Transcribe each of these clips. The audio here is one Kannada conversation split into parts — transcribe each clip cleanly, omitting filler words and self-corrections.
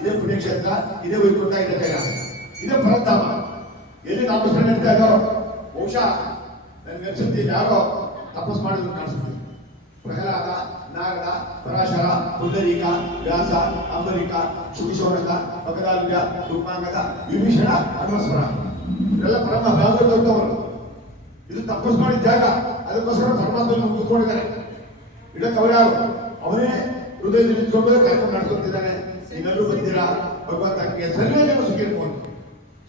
ಇದೇ ಪುಣ್ಯಕ್ಷೇತ್ರ, ಇದೇ ವೈಕುಂಠ, ಇದೇ ಕೈಲಾಸ, ಇದೇ ಪರಂಧಾಮ. ಎಲ್ಲಿ ನಾಮಸ್ಮರಣೆ ನಡೀತಾ ಇದ್ದೋ ಬಹುಶಃ ನನ್ಗೆ ಅನ್ಸುತ್ತೆ ಯಾರೋ ತಪಸ್ ಮಾಡಿದ್ರು ಕಾಣಿಸುತ್ತೆ. ಪ್ರಹ್ಲಾದ, ನಾರದ, ಪರಾಶರ, ಪುಂಡರೀಕ, ವ್ಯಾಸ, ಅಂಬರೀಕ, ಶುಕಿಶೋನಕ, ಮಕರಾಲಿಂಗ, ದುರ್ಮಾಂಗದ, ವಿಭೀಷಣ, ಅನ್ವಸ್ವರ ಇವರೆಲ್ಲ ಪರಮ ಭಾಗವತವರು. ಇದು ತಪಸ್ ಮಾಡಿದ ಜಾಗ, ಅದಕ್ಕೋಸ್ಕರ ಪರಮಾತ್ಮನ ಕೂತ್ಕೊಂಡಿದ್ದಾರೆ. ಇದಕ್ಕೆ ಅವರ್ಯಾರು? ಅವನೇ ಹೃದಯದಲ್ಲಿ ನಿಂತ್ಕೊಂಡು ಕಾರ್ಯಕ್ರಮ ನಡೆಸ್ಕೊತಿದ್ದಾನೆ. ನೀವೆಲ್ಲರೂ ಬಂದಿದ್ದೀರಾ, ಭಗವಂತಕ್ಕೆ ಸರ್ವೇ ಜನ ಸುಖ ಇರ್ಬೋದು,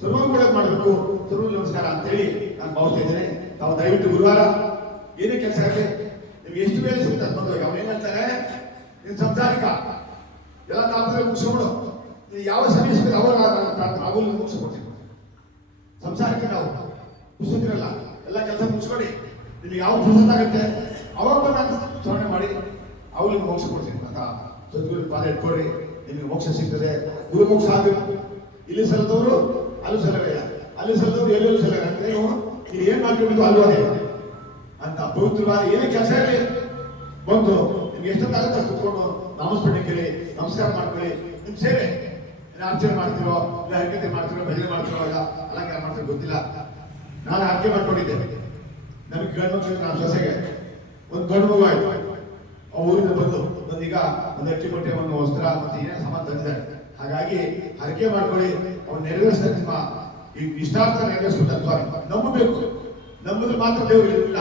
ಸರ್ವ ಕೂಡ ಮಾಡಬೇಕು, ಸರ್ವ ನಮಸ್ಕಾರ ಅಂತೇಳಿ ನಾನು ಭಾವಿಸ್ತಾ ಇದ್ದೇನೆ. ತಾವು ದಯವಿಟ್ಟು ಗುರುವಾರ ಏನೇ ಕೆಲಸ ಆಗಲಿ ನಿಮ್ಗೆ ಎಷ್ಟು ಬೇರೆ ಸಿಗ್ತದೆ ಬಂದು ಅವನೇನ್ ಹೇಳ್ತಾರೆ, ನಿನ್ ಸಂಸಾರಿಕ ಎಲ್ಲ ತಾಪದಲ್ಲಿ ಮುಗಿಸ್ಕೊಂಡು ನೀವು ಯಾವ ಸಮಯ ಸಿಗುತ್ತೆ ಅವಾಗ ಆಗಲು ಮುಗಿಸ್ಕೊಡ್ತೀವಿ. ಸಂಸಾರಕ್ಕೆ ನಾವು ಪುಸ್ತಕರಲ್ಲ, ಎಲ್ಲ ಕೆಲಸ ಮುಗಿಸ್ಕೊಡಿ. ನಿಮ್ಗೆ ಯಾವ ಪುಸ್ತಕಾಗುತ್ತೆ ಅವಾಗ ನಾನು ಸ್ಮರಣೆ ಮಾಡಿ ಅವಳಿಗೆ ಮೋಕ್ಷ ಕೊಡ್ತೀನಿ ಅಂತ ಸದ್ಗುರು ಪಾದ ಇಟ್ಕೊಡ್ರಿ, ನಿಮಗೆ ಮೋಕ್ಷ ಸಿಗ್ತದೆ. ಗುರು ಮೋಕ್ಷ ಆಗಬೇಕು. ಇಲ್ಲಿ ಸಲ್ಲದವರು ಅಲ್ಲಿ ಸಲಗಯ್ಯ, ಅಲ್ಲಿ ಸಲ್ಲದವರು ಎಲ್ಲೆಲ್ಲೂ ಸಲಗ ಅಂದ್ರೆ ನೀವು ಇಲ್ಲಿ ಏನ್ ಮಾಡ್ಕೊಬೇಕು ಅಲ್ವಾದೆ ಅಂತ ಪವಿತ್ರವಾದ ಏನೇ ಕೆಲಸ ಇರಲಿ ಬಂದು ನಿಮ್ಗೆ ಎಷ್ಟೊತ್ತಾಗುತ್ತೆ ಕುತ್ಕೊಂಡು ನಾಮಸ್ಮರಣೆ ಕೇಳಿ, ನಮಸ್ಕಾರ ಮಾಡ್ಕೊಳ್ಳಿ. ನಿಮ್ ಸೇವೆ ಅರ್ಚನೆ ಮಾಡ್ತಿರೋ, ಇಲ್ಲ ಹರಕತೆ ಮಾಡ್ತಿರೋ, ಭಜನೆ ಮಾಡ್ತಿರೋ, ಇಲ್ಲ ಅಲಂಕಾರ ಮಾಡ್ತಿರೋ ಗೊತ್ತಿಲ್ಲ. ನಾನು ಅರ್ಕೆ ಮಾಡ್ಕೊಂಡಿದ್ದೆ. ನಮಗೆ ಗಂಡು ಮಕ್ಕಳು, ನನ್ನ ಸೊಸೆಗೆ ಒಂದು ಗಂಡು ಮಗು ಆಯ್ತು. ಆ ಊರಿಂದ ಬಂದು ಈಗ ಒಂದು ಅಕ್ಕಿ ಬಟ್ಟೆ, ಒಂದು ವಸ್ತ್ರ ಮತ್ತೆ ಏನೇ ಸಾಮಾನು ತಂದಿದ್ದಾರೆ. ಹಾಗಾಗಿ ಹರಕೆ ಮಾಡ್ಕೊಳ್ಳಿ, ಅವ್ರು ನೆರವೇರಿಸ್ತಾರೆ. ನಿಮ್ಮ ಈ ಇಷ್ಟಾರ್ಥ ನೆರವೇರಿಸ್ಬಿಟ್ಟು ನಂಬಬೇಕು. ನಂಬಿದ್ರೆ ಮಾತ್ರ ದೇವರು ಇರಲಿಲ್ಲ,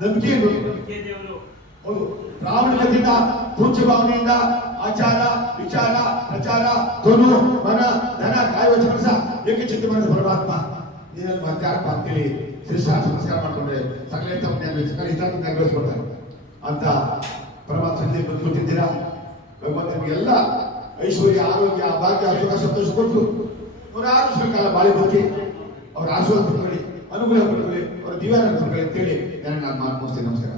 ನಂಬಿಕೆ ಇರಬೇಕು. ಹೌದು, ಪ್ರಾಮಾಣಿಕತೆಯಿಂದ, ಪೂಜ್ಯ ಭಾವನೆಯಿಂದ ಆಚಾರ, ವಿಚಾರ, ಪ್ರಚಾರ, ಧ್ವನು, ಮನ, ಧನ, ಕಾಯವಚನ ಏಕೆ ಚಿಂತೆ ಮಾಡಿದ ಪರಮಾತ್ಮ ನೀನಲ್ಲಿ ಮತ್ತಾರಪ್ಪ ಅಂತೇಳಿ ಶ್ರೇಷ್ಠ ನಮಸ್ಕಾರ ಮಾಡ್ಕೊಂಡ್ರೆ ಸಕಲ ಹಿತಾರ್ಥ ನೆರವೇರಿಸ್ಕೊಡ್ತಾರೆ ಅಂತ ಪರಮಾತ್ಮ ಬಂದ್ಕೊಟ್ಟಿದ್ದೀರಾ. ಭಗವಂತ ನಿಮಗೆಲ್ಲ ಐಶ್ವರ್ಯ, ಆರೋಗ್ಯ, ಭಾಗ್ಯ, ಸುಖ, ಸಂತೋಷ ಕೊಟ್ಟು 106 ವರ್ಷಗಳ ಕಾಲ ಬಾಳಿ ಬದುಕಿ ಅವ್ರ ಆಶೀರ್ವಾದ ಪಡ್ಕೊಳ್ಳಿ, ಅನುಗ್ರಹ ಪಡ್ಕೊಳ್ಳಿ, ಅವರ ದಿವ್ಯಾನ ಪಡ್ಕೊಳ್ಳಿ ಅಂತೇಳಿ ನಾನು ಮಾತು ಮುಗಿಸ್ತೀನಿ. ನಮಸ್ಕಾರ.